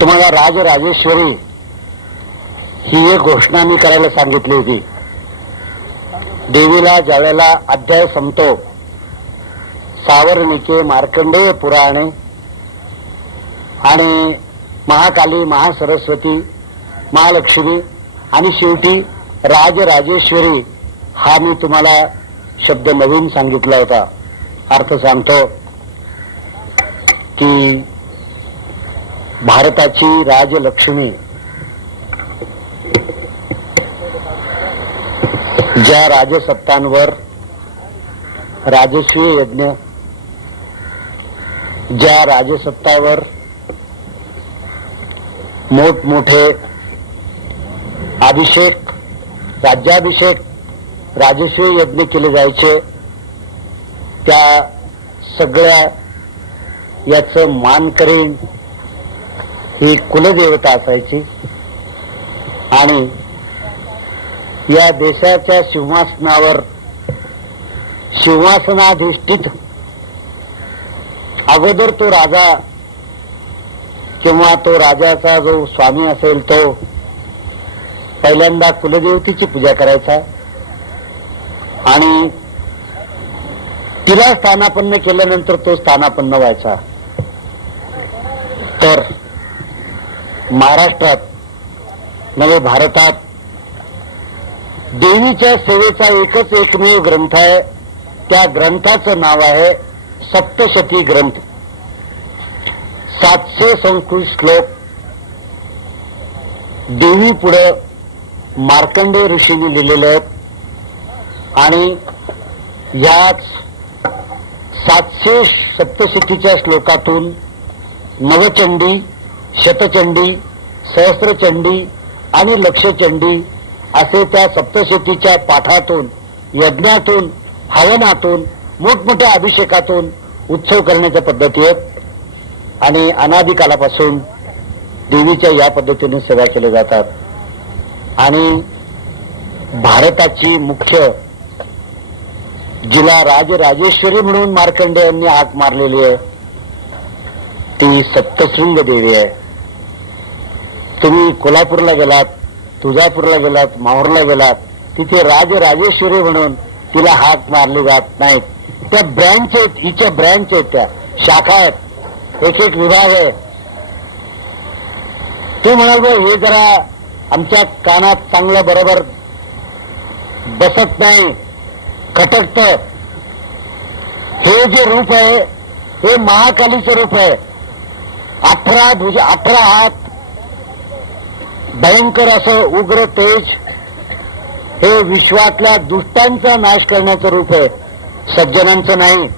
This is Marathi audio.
तुम्हाला राजराजेश्वरी ही एक घोषणा मी करायला सांगितली होती. देवीला ज्यावेळेला अध्याय संपतो सावरणिके मार्कंडेय पुराणे आणि महाकाली महासरस्वती महालक्ष्मी आणि शेवटी राजराजेश्वरी हा मी तुम्हाला शब्द नवीन सांगितला होता. अर्थ सांगतो की भारताची राजलक्ष्मी. ज्या राजसत्तांवर राजस्वी यज्ञ ज्या राजसत्तावर मोठमोठे अभिषेक राज्याभिषेक राजस्वी यज्ञ केले जायचे त्या सगळ्या याचं मान करीन. ही कुलदेवता असायची. आणि या देशाच्या सिंहासनावर सिंहासनाधिष्ठित अगोदर तो राजा किंवा तो राजाचा जो स्वामी असेल तो पहिल्यांदा कुलदेवतेची पूजा करायचा. आणि तिला स्थानापन्न केल्यानंतर तो स्थानापन्न व्हायचा. तर महाराष्ट्रात नवे भारतात देवीच्या सेवेचा एकच एकमेव ग्रंथ आहे. त्या ग्रंथाचं नाव आहे सप्तशती ग्रंथ. सातशे संस्कृत श्लोक. देवी पुढं मार्कंडेय ऋषीने लिहिलेले आहेत. आणि याच सातशे सप्तशतीच्या श्लोकातून नवचंडी शतचंडी सहस्त्रचंडी आणि लक्षचंडी असे त्या सप्तशतीच्या पाठातून यज्ञातून हवनातून मोठमोठ्या अभिषेकातून उत्सव करण्याच्या पद्धती आहेत. आणि अनादिकालापासून देवीच्या या पद्धतीने सेवा केल्या जातात. आणि भारताची मुख्य जिला राजराजेश्वरी म्हणून मार्कंडे यांनी मारलेली आहे. ती सप्तशृंग देवी आहे. तुम्ही कोल्हापूरला गेलात तुळजापूरला गेलात माहूरला गेलात तिथे राजराजेश्वरी म्हणून तिला हाक मारले जात नाहीत. त्या ब्रँच आहेत हिच्या ब्रँच आहेत त्या. शाखा आहेत. एक एक विभाग आहे. ते म्हणाल हे जरा आमच्या कानात चांगलं बरोबर बसत नाही खटकत. हे जे रूप आहे हे महाकालीचं रूप आहे. अठरा भुज अठरा हात भयंकर असं उग्र तेज हे विश्वातल्या दुष्टांचा नाश करण्याचं रूप आहे. सज्जनांचं नाही